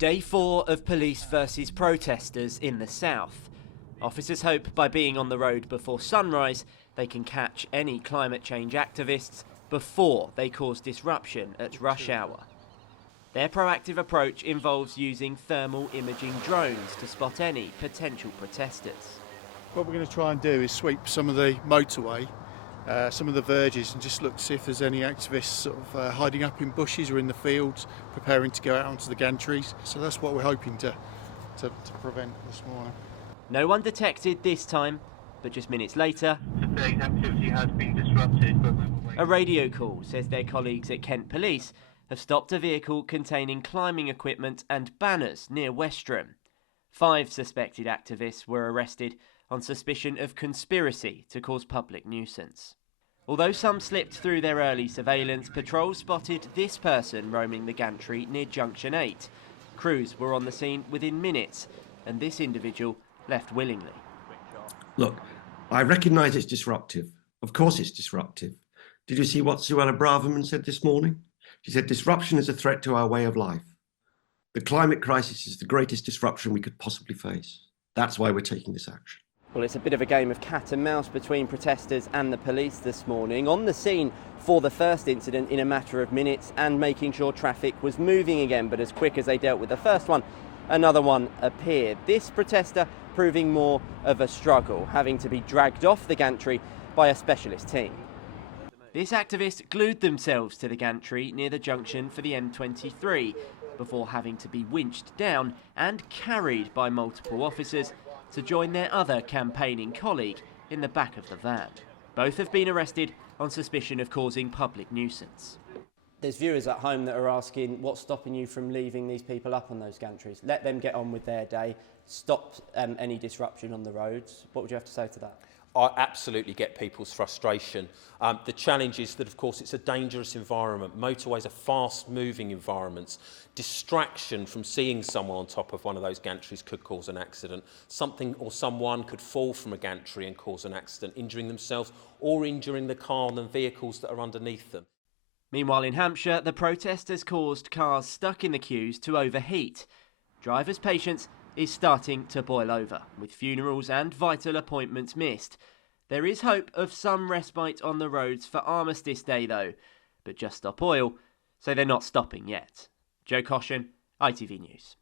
Day 4 of police versus protesters in the south. Officers hope by being on the road before sunrise, they can catch any climate change activists before they cause disruption at rush hour. Their proactive approach involves using thermal imaging drones to spot any potential protesters. What we're going to try and do is sweep some of the motorway, some of the verges, and just look to see if there's any activists sort of hiding up in bushes or in the fields, preparing to go out onto the gantries. So that's what we're hoping to prevent this morning. No one detected this time, but just minutes later, today's activity has been disrupted, but we will wait. A radio call says their colleagues at Kent Police have stopped a vehicle containing climbing equipment and banners near Westerham. 5 suspected activists were arrested on suspicion of conspiracy to cause public nuisance. Although some slipped through their early surveillance, patrols spotted this person roaming the gantry near Junction 8. Crews were on the scene within minutes, and this individual left willingly. Look, I recognise it's disruptive. Of course it's disruptive. Did you see what Suella Braverman said this morning? She said disruption is a threat to our way of life. The climate crisis is the greatest disruption we could possibly face. That's why we're taking this action. Well, it's a bit of a game of cat and mouse between protesters and the police this morning. On the scene for the first incident in a matter of minutes and making sure traffic was moving again, but as quick as they dealt with the first one, another one appeared. This protester proving more of a struggle, having to be dragged off the gantry by a specialist team. This activist glued themselves to the gantry near the junction for the M25 before having to be winched down and carried by multiple officers to join their other campaigning colleague in the back of the van. Both have been arrested on suspicion of causing public nuisance. There's viewers at home that are asking what's stopping you from leaving these people up on those gantries. Let them get on with their day, stop any disruption on the roads. What would you have to say to that? I absolutely get people's frustration. The challenge is that, of course, it's a dangerous environment. Motorways are fast-moving environments. Distraction from seeing someone on top of one of those gantries could cause an accident. Something or someone could fall from a gantry and cause an accident, injuring themselves or injuring the car and vehicles that are underneath them. Meanwhile, in Hampshire, the protest has caused cars stuck in the queues to overheat. Drivers' patience is starting to boil over, with funerals and vital appointments missed. There is hope of some respite on the roads for Armistice Day though, but Just Stop Oil say they're not stopping yet. Coshan, ITV News.